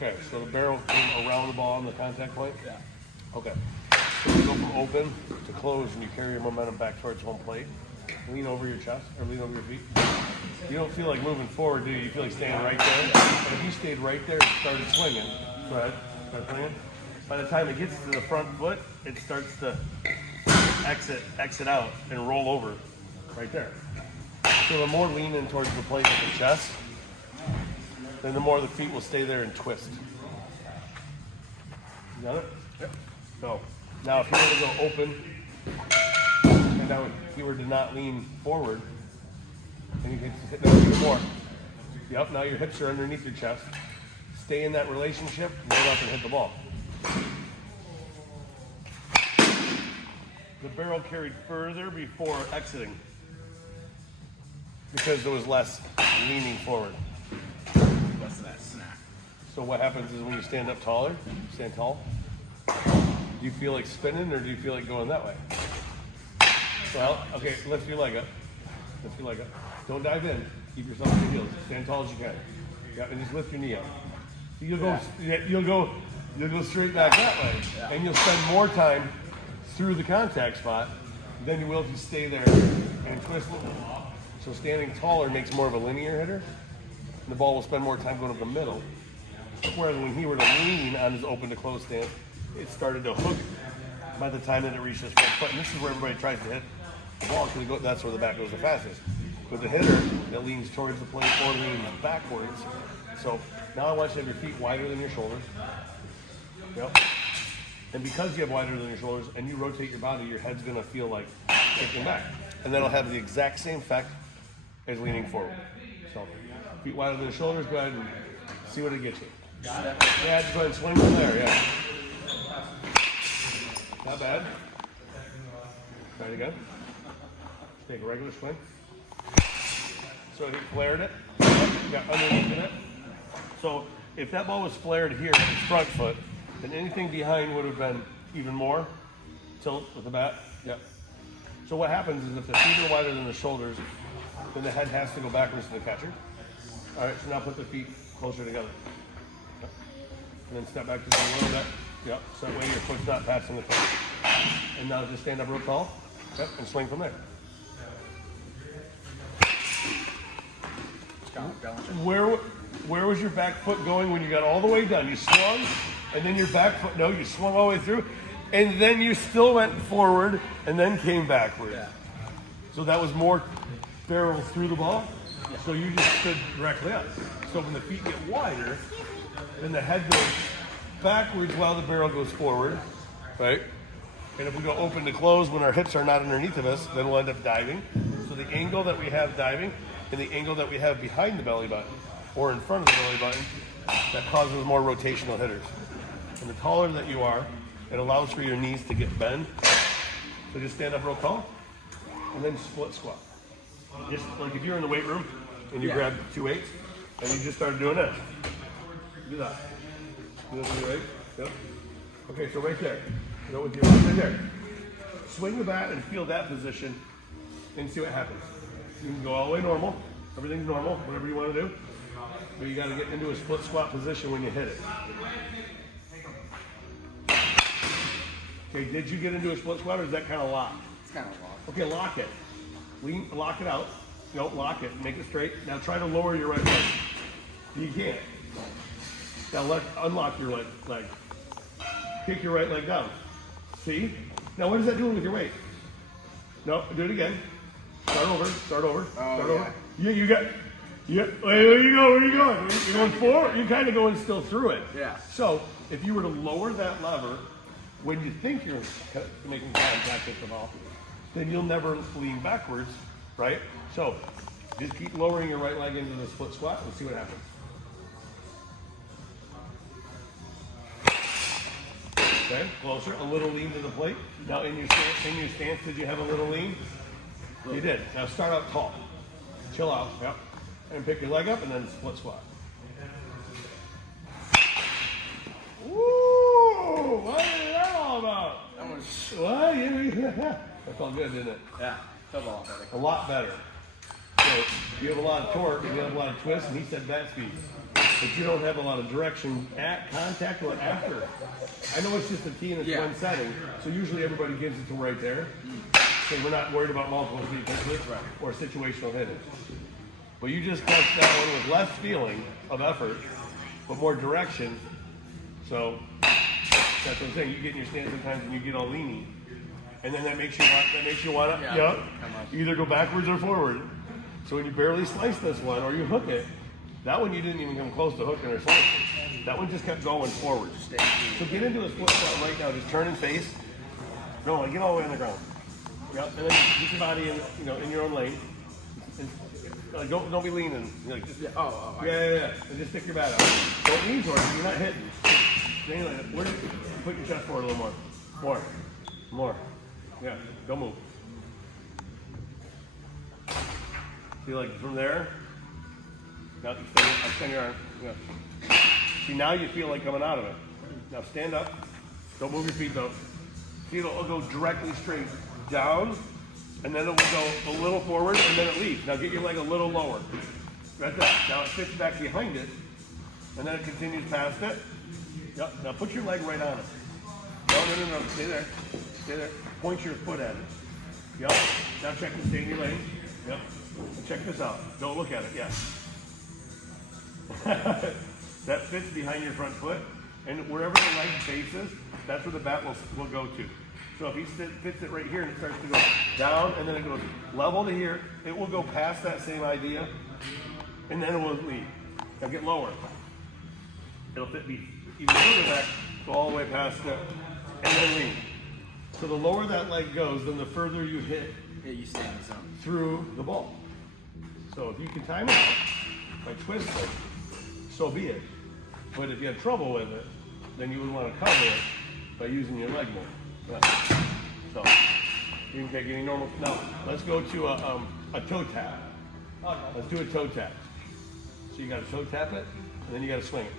Okay, so the barrel came around the ball on the contact point? Yeah. Okay. So you go from open to close and you carry your momentum back towards home plate. Lean over your chest or lean over your feet. You don't feel like moving forward, do you? You feel like staying right there. But if you stayed right there and started swinging, go ahead, start swinging. By the time it gets to the front foot, it starts to exit out and roll over right there. So the more lean in towards the plate with the chest, then the more the feet will stay there and twist. You got it? Yep. So now if you were to go open, and now if you were to not lean forward, and you can hit that even more. Yep, now your hips are underneath your chest. Stay in that relationship, roll up and hit the ball. The barrel carried further before exiting because there was less leaning forward. Less of that snap. So what happens is when you stand up taller, stand tall, do you feel like spinning or do you feel like going that way? Well, okay, lift your leg up. Lift your leg up. Don't dive in. Keep yourself on your heels. Stand tall as you can. Yeah, and just lift your knee up. You'll go straight back that way, and you'll spend more time through the contact spot than you will if you stay there and twist it. So standing taller makes more of a linear hitter, and the ball will spend more time going up the middle. Whereas when he were to lean on his open to close stance, it started to hook by the time that it reached his front foot. And this is where everybody tries to hit the ball because that's where the bat goes the fastest. With the hitter that leans towards the plate or leans backwards. So now I want you to have your feet wider than your shoulders. Yep. And because you have wider than your shoulders and you rotate your body, your head's gonna feel like taking back. And that'll have the exact same effect as leaning forward. So feet wider than the shoulders, go ahead and see what it gets you. Yeah, just go ahead and swing from there, yeah. Not bad. Try it again. Take a regular swing. So he flared it, got underneath it. So if that ball was flared here in its front foot, then anything behind would have been even more tilt with the bat. Yep. So what happens is if the feet are wider than the shoulders, then the head has to go backwards to the catcher. All right, so now put the feet closer together. Yep. And then step back to the little bit. Yep, so that way your foot's not passing the foot. And now just stand up real tall. Yep, and swing from there. Where was your back foot going when you got all the way done? You swung, and then your back foot, no, you swung all the way through, and then you still went forward, and then came backward. Yeah. So that was more barrel through the ball, so you just stood directly up. So when the feet get wider, then the head goes backwards while the barrel goes forward, right? And if we go open to close when our hips are not underneath of us, then we'll end up diving. So the angle that we have diving and the angle that we have behind the belly button or in front of the belly button, that causes more rotational hitters. And the taller that you are, it allows for your knees to get bent. So just stand up real tall and then split squat. Just like if you're in the weight room and you grab 2 weights and you just started doing this. Do that. Do this with your weight. Yep. Okay, so right there. You know, with your right there. Swing the bat and feel that position and see what happens. You can go all the way normal. Everything's normal, whatever you want to do. But you got to get into a split squat position when you hit it. Okay, did you get into a split squat or is that kind of locked? It's kind of locked. Okay, lock it. Lock it out. No, lock it. Make it straight. Now try to lower your right leg. You can't. Now unlock your leg. Kick your right leg down. See? Now what is that doing with your weight? No, do it again. Start over. Yeah, you got. Yeah, where you go? Where you going? You're going forward. You're kind of going still through it. Yeah. So if you were to lower that lever when you think you're making contact with the ball, then you'll never lean backwards, right? So just keep lowering your right leg into the split squat and see what happens. Okay, closer, a little lean to the plate. Now in your stance, did you have a little lean? You did. Now start out tall. Chill out. Yep. And pick your leg up and then split squat. Woo! What is that all about? That was... What? That felt good, didn't it? Yeah, felt a lot better. A lot better. So you have a lot of torque and you have a lot of twist, and he said bat speed. but you don't have a lot of direction at contact or after. I know it's just a tee and it's one setting, so usually everybody gives it to right there. So we're not worried about multiple sequences or situational hitting. But you just catch that one with less feeling of effort, but more direction. So that's what I'm saying. You get in your stance sometimes and you get all leany. And then that makes you want to either go backwards or forward. So when you barely slice this one or you hook it, that one you didn't even come close to hooking or slicing. That one just kept going forward. So get into a split shot right now. Just turn and face. No, get all the way on the ground. Yep, and then get your body in your own lane. And, don't be leaning. Like, just, yeah. And just stick your bat out. Don't lean towards it. You're not hitting. Put your chest forward a little more. Yeah, don't move. See, like from there. Now extend your arm. Yeah. See, now you feel like coming out of it. Now stand up. Don't move your feet though. See, it'll go directly straight down, and then it will go a little forward, and then it leaves. Now get your leg a little lower. That's it. Now it sits back behind it, and then it continues past it. Yep. Now put your leg right on it. No. Stay there. Point your foot at it. Yep. Now check the stay in your lane. Yep. And check this out. Don't look at it. Yeah. That fits behind your front foot, and wherever the leg faces, that's where the bat will go to. So if he fits it right here and it starts to go down, and then it goes level to here, it will go past that same idea, and then it will leave. Now get lower. It'll fit even further back, go all the way past it, and then lean. So the lower that leg goes, then the further you hit you stay in the zone. Through the ball. So if you can time it out by twisting, so be it. But if you have trouble with it, then you would want to cover it by using your leg more. Yeah. So you can take any normal. Now let's go to a toe tap. Let's do a toe tap. So you got to toe tap it, and then you got to swing it.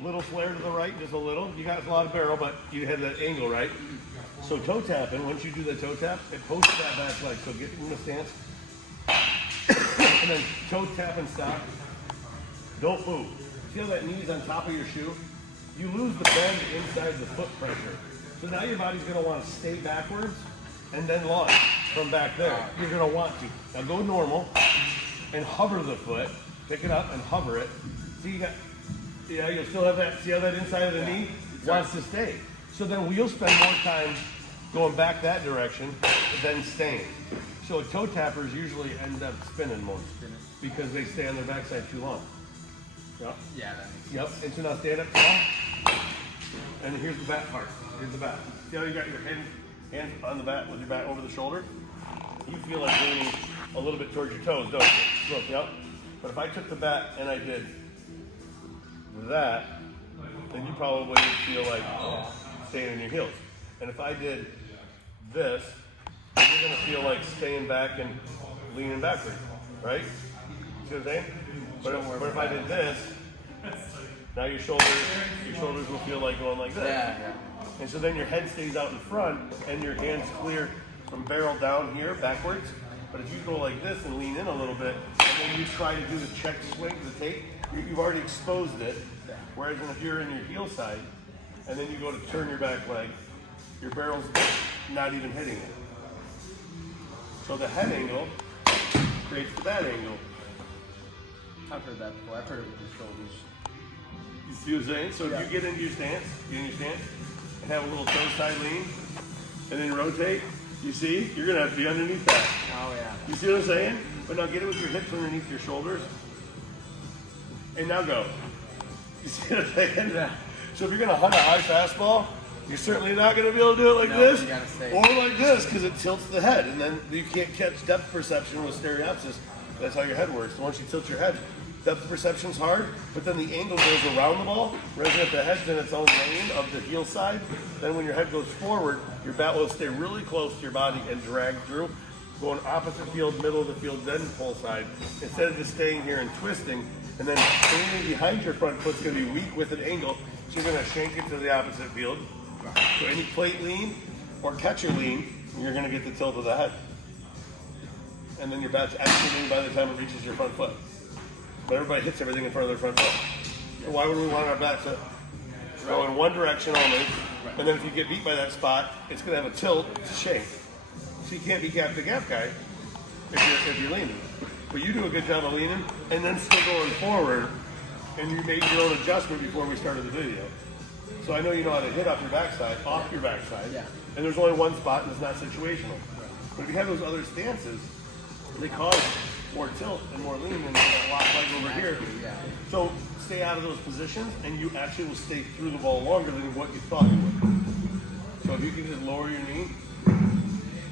Little flare to the right, just a little. You got a lot of barrel, but you have that angle, right? So toe tapping, once you do the toe tap, it posts that back leg. So get in the stance. And then toe tap and stop. Don't move. See how that knee's on top of your shoe? You lose the bend inside the foot pressure. So now your body's going to want to stay backwards and then launch from back there. You're going to want to. Now go normal and hover the foot. Pick it up and hover it. See, you'll still have that. See how that inside of the knee wants to stay. So then you'll spend more time going back that direction than staying. So toe tappers usually end up spinning more because they stay on their backside too long. Yep. Yeah, that makes sense. Yep. And so now stand up tall. And here's the bat part. Here's the bat. See how you got your hands on the bat with your bat over the shoulder? You feel like leaning a little bit towards your toes, don't you? Look, yep. But if I took the bat and I did that, then you probably would feel like staying in your heels. And if I did this, you're going to feel like staying back and leaning backwards, right? See what I'm saying? But if I did this, now your shoulders will feel like going like this. Yeah. And so then your head stays out in front and your hands clear from barrel down here backwards. But if you go like this and lean in a little bit, and then you try to do the check swing, the take, you've already exposed it. Whereas if you're in your heel side, and then you go to turn your back leg, your barrel's not even hitting it. So the head angle creates the bat angle. I've heard that before. I've heard it with your shoulders. You see what I'm saying? So if you get into your stance, and have a little toe side lean, and then rotate, you see, you're gonna have to be underneath that. Oh yeah. You see what I'm saying? But now get it with your hips underneath your shoulders. And now go. You see what I'm saying? Yeah. So if you're gonna hunt a high fastball, you're certainly not gonna be able to do it like this. You gotta stay. Or like this, because it tilts the head. And then you can't catch depth perception with stereopsis. That's how your head works. So once you tilt your head, depth perception's hard, but then the angle goes around the ball, whereas if the head's in its own lane of the heel side, then when your head goes forward, your bat will stay really close to your body and drag through, going opposite field, middle of the field, then pull side, instead of just staying here and twisting, and then leaning behind your front foot's going to be weak with an angle, so you're going to shank it to the opposite field. So any plate lean or catcher lean, you're going to get the tilt of the head. and then your bat's actually by the time it reaches your front foot. But everybody hits everything in front of their front foot. So why would we want our bat to go in one direction only? And then if you get beat by that spot, it's going to have a tilt to shake. So you can't be gap to gap guy if you're leaning. But you do a good job of leaning and then still going forward, and you made your own adjustment before we started the video. So I know you know how to hit off your backside, Yeah. and there's only one spot and it's not situational. But if you have those other stances, they cause more tilt and more lean and that lock leg over here. Yeah. So stay out of those positions and you actually will stay through the ball longer than what you thought you would. So if you can just lower your knee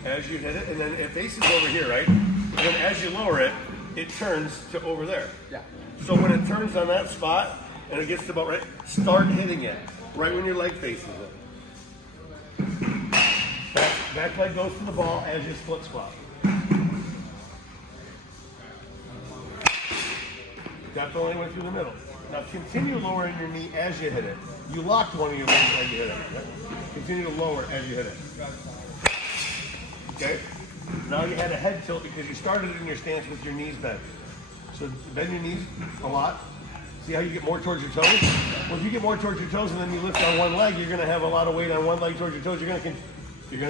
as you hit it, and then it faces over here, right? And then as you lower it, it turns to over there. Yeah. So when it turns on that spot and it gets to about right, start hitting it right when your leg faces it. Back leg goes to the ball as you split squat. Definitely went through the middle. Now continue lowering your knee as you hit it. You locked one of your knees as you hit it. Continue to lower as you hit it. Okay? Now you had a head tilt because you started in your stance with your knees bent. So bend your knees a lot. See how you get more towards your toes? Well, if you get more towards your toes and then you lift on one leg, you're going to have a lot of weight on one leg towards your toes. You're going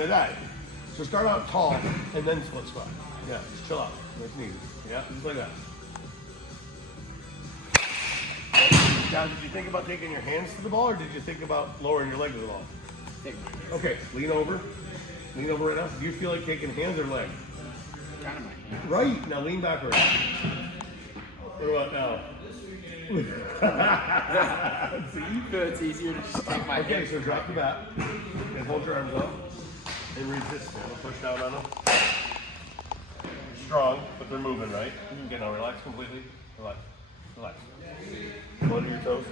to die. So start out tall and then split squat. Yeah, just chill out. That's easy. Yeah, just like that. Now, did you think about taking your hands to the ball, or did you think about lowering your leg to the ball? Okay, lean over. Lean over right now. Do you feel like taking hands or leg? Kind of my hand. Right. Now lean backwards. What about now? See, it's easier to just take my Okay, hand. so drop the bat and hold your arms up and resist them. Push down on them. Strong, but they're moving, right? Okay, now relax completely. Relax. Relax. Lower your toes.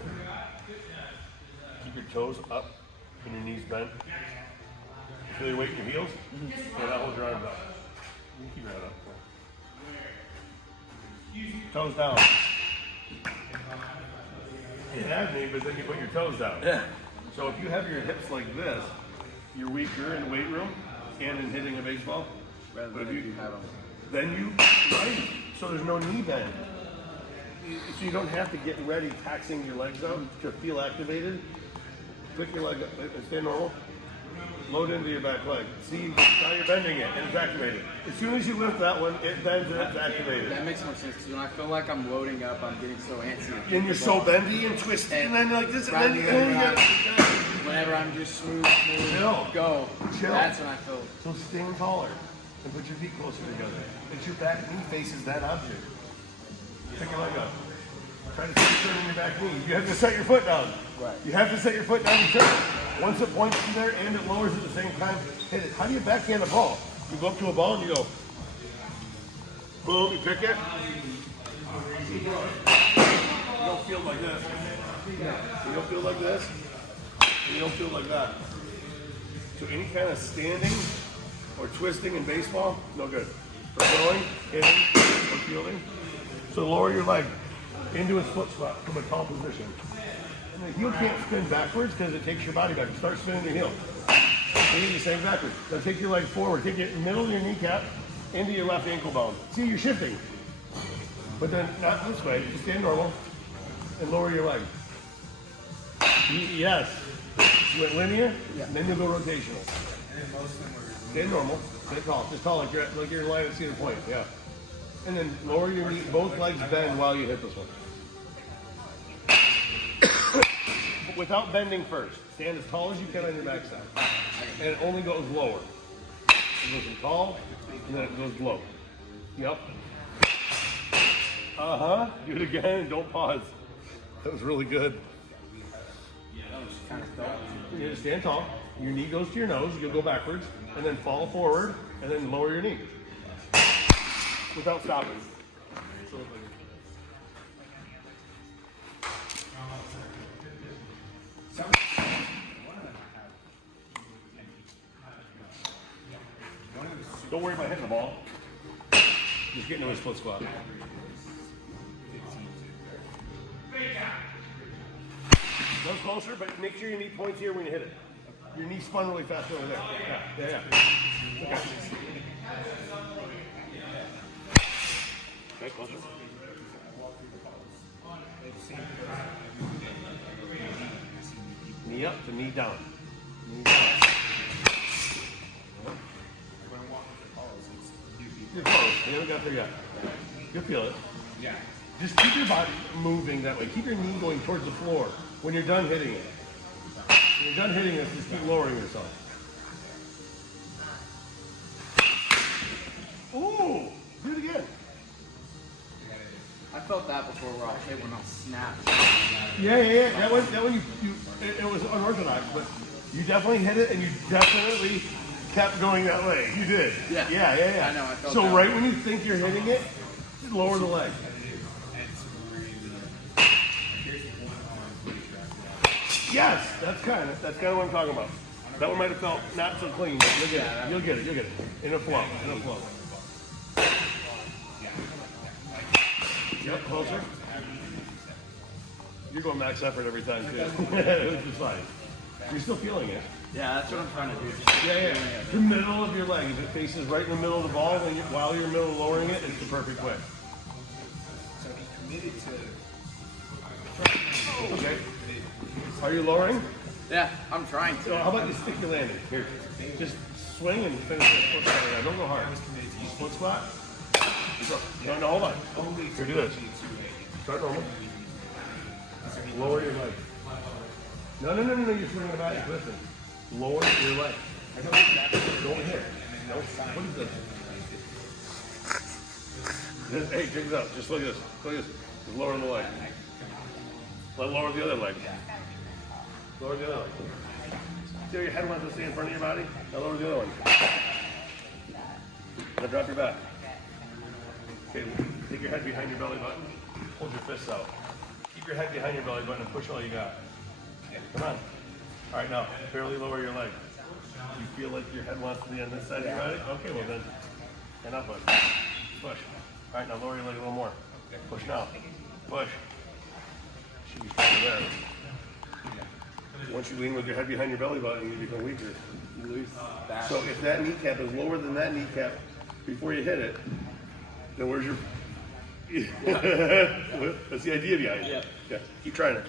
Keep your toes up and your knees bent. Feel your weight in your heels? Yeah, now hold your arms up. You keep your head up. Toes down. You have me, but then you put your toes down. Yeah. So if you have your hips like this, you're weaker in the weight room and in hitting a baseball. Rather But than if you have them. then you, right, so there's no knee bend. So you don't have to get ready taxing your legs out to feel activated. Pick your leg up and stay normal. Load into your back leg. See, now you're bending it and it's activated. As soon as you lift that one, it bends and it's activated. That makes more sense because when I feel like I'm loading up, I'm getting so antsy. And you're so bendy and twisty and then like this and Rather then than whenever I'm just smooth, Chill. go. Chill. That's when I feel. So stand taller and put your feet closer together. It's your back knee faces that object. Pick your leg up. Try to turn in your back knee. You have to set your foot down. Right. You have to set your foot down and turn. Once it points to there and it lowers at the same time, hit it. How do you backhand a ball? You go up to a ball and you go, boom, you pick it. You don't feel like this. You don't feel like this. And you don't feel like that. So any kind of standing or twisting in baseball, no good. For throwing, hitting, or fielding. So lower your leg into a split squat from a tall position. And the heel can't spin backwards because it takes your body back. Start spinning your heel. And you do the same backwards. Now take your leg forward. Take your middle of your kneecap into your left ankle bone. See, you're shifting. But then not this way. Just stand normal and lower your leg. Yes. You went linear, and then you'll go rotational. Stand normal. Stay tall. Just tall like you're in line at Cedar Point. Yeah. And then lower your knee. Both legs bend while you hit this one. Without bending first. Stand as tall as you can on your backside. And it only goes lower. It goes from tall, and then it goes low. Yep. Uh-huh. Do it again and don't pause. That was really good. Kind of felt. You just stand tall. Your knee goes to your nose. You'll go backwards, and then fall forward, and then lower your knee. Without stopping. Don't worry about hitting the ball. Just get into a split squat. Go closer, but make sure your knee points here when you hit it. Your knee spun really fast over there. Yeah. Okay. Okay, closer. Knee up to knee down. Knee down. You're close. You haven't got there yet. You'll feel it. Yeah. Just keep your body moving that way. Keep your knee going towards the floor when you're done hitting it. When you're done hitting it, just keep lowering yourself. Ooh! Do it again. I felt that before where I'll hit when I'll snap. Yeah. That one it was unorthodox, but you definitely hit it and you definitely kept going that way. You did. Yeah. Yeah. I know, I felt so that. right when you think you're hitting it, just lower the leg. Yes, that's kind of what I'm talking about. That one might have felt not so clean, but you'll get it. You'll get it. In a flow. Yep, closer. You're going max effort every time too. Which is fine. You're still feeling it. Yeah, that's what I'm trying to do. Yeah. The middle of your leg, if it faces right in the middle of the ball, then while you're in the middle of lowering it, it's the perfect way. So he committed to. Okay. Are you lowering? Yeah, I'm trying So to. how about you stick your landing? Here. Just swing and finish that split squat. Don't go hard. Split squat. No, hold on. Here, do this. Start normal. Lower your leg. No, you're swinging the back. Listen. Lower your leg. Don't hit. No. What is this? Hey, check this out. Just look at this. Just lower the leg. Lower the other leg. Lower the other leg. See how your head wants to stay in front of your body? Now lower the other one. Now drop your back. Okay, take your head behind your belly button. Hold your fists out. Keep your head behind your belly button and push all you got. Come on. All right, now, barely lower your leg. You feel like your head wants to be on this side of your body? Okay, well then, enough of it. Push. All right, now lower your leg a little more. Push now. Push. Should be stronger there. Once you lean with your head behind your belly button, you become weaker. You lose that. So if that kneecap is lower than that kneecap before you hit it, then where's your... That's the idea behind it. Yeah. Keep trying it.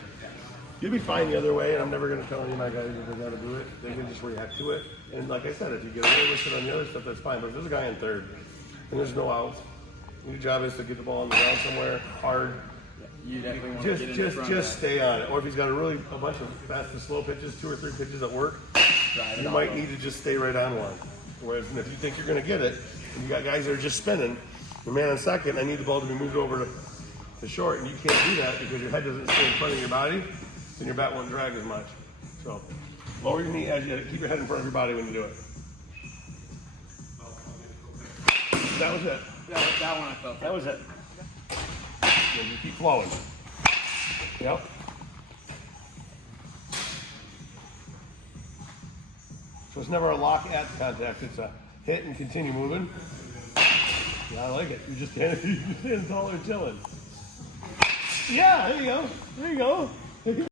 You'll be fine the other way, and I'm never going to tell any of my guys that they got to do it. They can just react to it. And like I said, if you get away with it on the other stuff, that's fine. But if there's a guy in third, and there's no outs, your job is to get the ball on the ground somewhere, hard. You definitely want to get in front Just stay on it. Or if he's got a bunch of fast and slow pitches, 2 or 3 pitches at work, you might need to just stay right on one. Whereas if you think you're going to get it, and you got guys that are just spinning, the man on second, I need the ball to be moved over to short, and you can't do that because your head doesn't stay in front of your body, and your bat won't drag as much. So lower your knee as you keep your head in front of your body when you do it. That was it. That one I felt. That was it. And you keep flowing. Yep. So it's never a lock at contact. It's a hit and continue moving. Yeah, I like it. You just stand taller and chilling. Yeah, there you go.